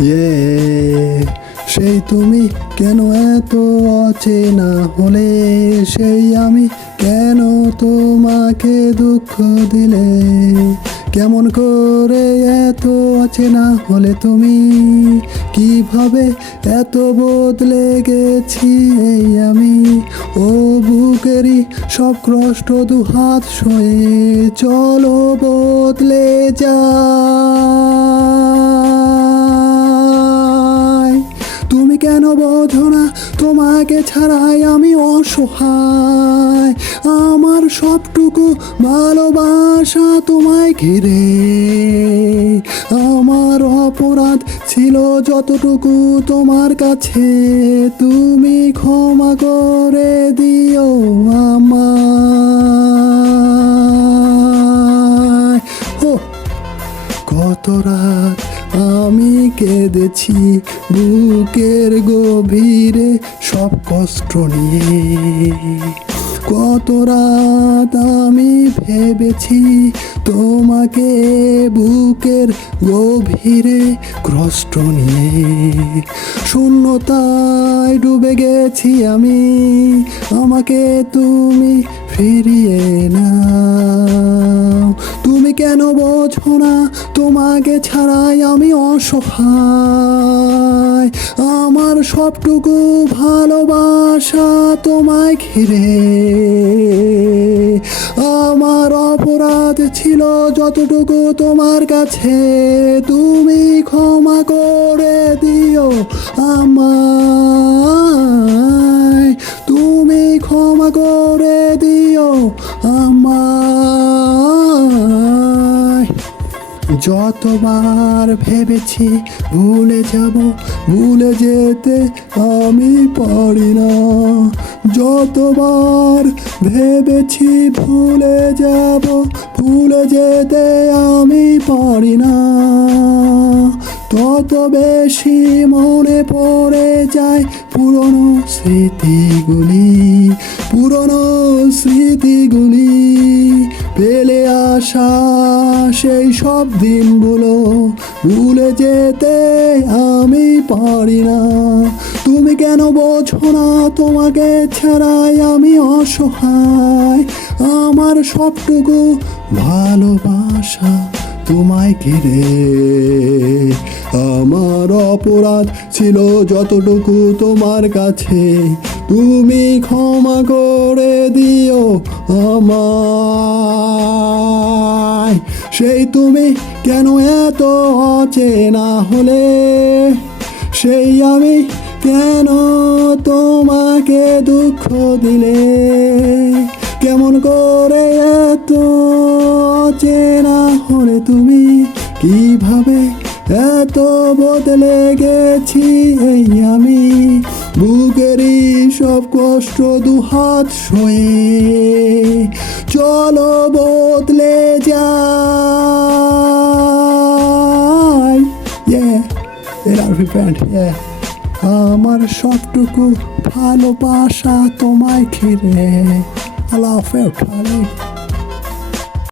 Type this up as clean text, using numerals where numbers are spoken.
ইয়ে সেই তুমি কেন এত অচেনা হলে, সেই আমি কেন তোমাকে দুঃখ দিলে, কেমন করে এত অচেনা হলে তুমি, কিভাবে এত বদলে গেছি এই আমি, ও বুকেরই সব কষ্ট দুহাত সয়ে চলো বদলে যাই। তুমি কেন বোঝো না তোমাকে ছাড়াই আমি অসহায়, আমার সবটুকু ভালোবাসা তোমায় ঘিরে, আমার অপরাধ ছিল যতটুকু তোমার কাছে, তুমি ক্ষমা করে দিও আমায়। কত রাত আমি কেঁদেছি বুকের গভীরে সব কষ্ট নিয়ে, কত রাত আমি ভেবেছি তোমাকে বুকের গভীরে কষ্ট নিয়ে, শূন্যতায় ডুবে গেছি আমি, আমাকে তুমি ফিরিয়ে নাও। তুমি কেন বোঝো না তোমাকে ছাড়াই আমি অসহায়, আমার সবটুকু ভালোবাসা তোমায় ঘিরে, আমার অপরাধ ছিল যতটুকু তোমার কাছে, তুমি ক্ষমা করে দিও আমায়, তুমি ক্ষমা করে দিও আমায়। যতবার ভেবেছি ভুলে যাব, ভুলে যেতে আমি পারি না, যতবার ভেবেছি ভুলে যাব, ভুলে যেতে আমি পারি না, তত বেশি মনে পড়ে যায় পুরনো স্মৃতিগুলি, পুরনো স্মৃতিগুলি, ফেলে আসা সেই সব দিনগুলো ভুলে যেতে আমি পারি না। তুমি কেন বোঝো না তোমাকে ছাড়াই আমি অসহায়, আমার সবটুকু ভালোবাসা তোমায় ঘিরে, আমার অপরাধ ছিল যতটুকু তোমার কাছে, তুমি ক্ষমা করে দিও আমায়। সেই তুমি কেন এত অচেনা হলে, সেই আমি কেন তোমাকে দুঃখ দিলে, কেমন করে এত অচেনা হলে তুমি, কিভাবে এত বদলে গেছি এই আমি, বুকেরই সব কষ্ট দুহাত সয়ে চলো বদলে যাই। আমার সবটুকু ভালোবাসা তোমায় ঘিরে। আল্লাহ হাফেজ।